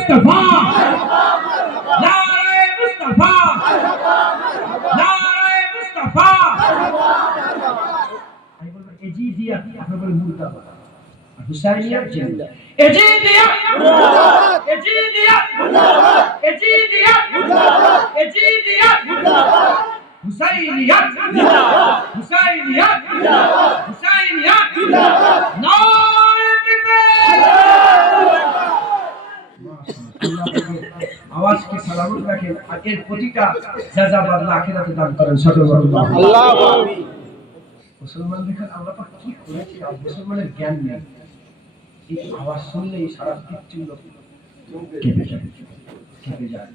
মুস্তাফা। নারায়ে মুস্তাফা। নারায়ে মুস্তাফা। এজিদিয়া আপনার বলে মুর্দাবাদ হুসাইনিয়া জিন্দা এজিদিয়া এজিদিয়া এজিদিয়া এজিদিয়া হুসাইনিয়া হুসাইনিয়া হুসাইনিয়া নারায়ে আওয়াজকে রাখেন আর এর প্রতিটা বদলা আখিরাতে দান করেন আল্লাহ মুসলমান দেখেন আমরা তো কি করেছি আর মুসলমানের জ্ঞান নেই। এই আওয়াজ শুনলেই সারা পৃথিবী কেঁপে যায় কেঁপে যায়।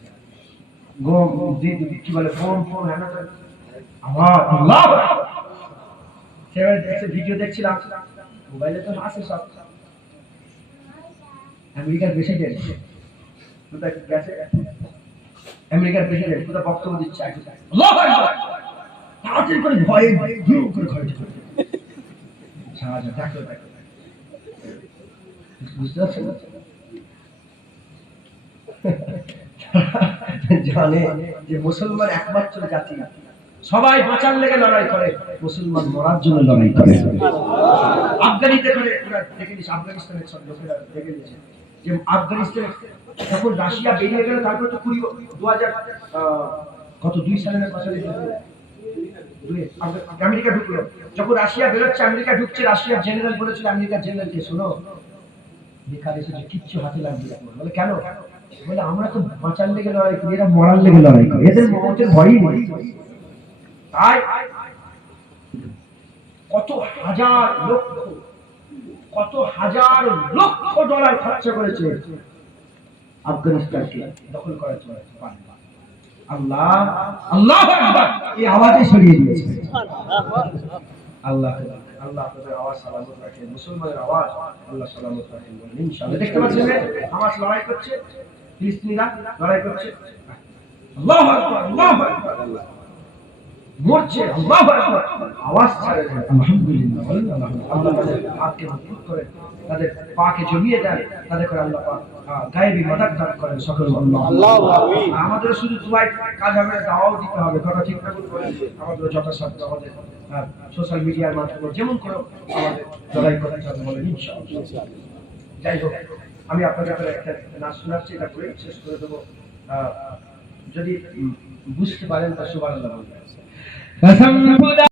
গম যে কি বলে ফোন ফোন হ্যাঁ না আল্লাহ! সেভাবে দেখছে ভিডিও দেখছিলাম মোবাইলে তো আছে সব। আমেরিকার প্রেসিডেন্ট কোথায় গেছে? আমেরিকার প্রেসিডেন্ট কোথায় বক্তব্য দিচ্ছে তাড়াতাড়ি করে ভয়ে ধুম করে ঘরে বুঝতে জানে যে মুসলমান একমাত্র জাতি সবাই বাঁচার লেগে লড়াই করে মুসলমান মরার জন্য লড়াই করে। আফগানিতে করে দেখে নিস আফগানিস্তানের সব লোকেরা দেখে নিয়েছে। যে আফগানিস্তানে যখন রাশিয়া বেরিয়ে গেল, তারপর তো কুড়ি দু হাজার কত, দুই সালে না সালে আমেরিকা ঢুকলো। যখন রাশিয়া বেরোচ্ছে, আমেরিকা ঢুকছে, রাশিয়ার জেনারেল বলেছিল, আমেরিকার জেনারেলকে, শোনো, বেকার এসেছে কিচ্ছু হাতে লাগবে বলে, কেন? বলে, আমরা তো বাঁচার লেগে লড়াই করি, এরা মরার লেগে লড়াই করে, এদের মতের ভয়ই নেই। তাই কত হাজার লক্ষ কত হাজার লক্ষ ডলার খরচা করেছে। আফগানিস্তানকে দখল করার জন্য আল্লাহ আল্লাহ এই আওয়াজে সরিয়ে দিয়েছে। আল্লাহ আল্লাহ আওয়াজ সালামত রাখেন মুসলমানের আওয়াজ আল্লাহ সালামত রাখেন ইনশাআল্লাহ, দেখতে পাচ্ছেন? হামাস লড়াই করছে, ফিলিস্তিনিরা লড়াই করছে। আল্লাহু আল্লাহু আকবার। মরছে আল্লাহু আওয়াজ ছাড়ে আলহামদুলিল্লাহ আল্লাহ তাদের পাককে মজবুত করে তাদের পাকে জমিয়ে দেন। তাদের করে আল্লাহ মাদার দান করেন সকল আল্লাহ আমাদের শুধু দুয়াই কাজ হবে দাওয়াও দিতে হবে। কথা ঠিক না করে আমাদের যথাসাধ্য আমাদের সোশ্যাল মিডিয়ার মাধ্যমে যেমন করে আমাদের লড়াই করতে হবে বলে ইনশাআল্লাহ। যাই হোক আমি আপনাদের একটা নাচ শোনাচ্ছি এটা করে শেষ করে দেবো। আহ, যদি বুঝতে পারেন তা সুবাহ that's how that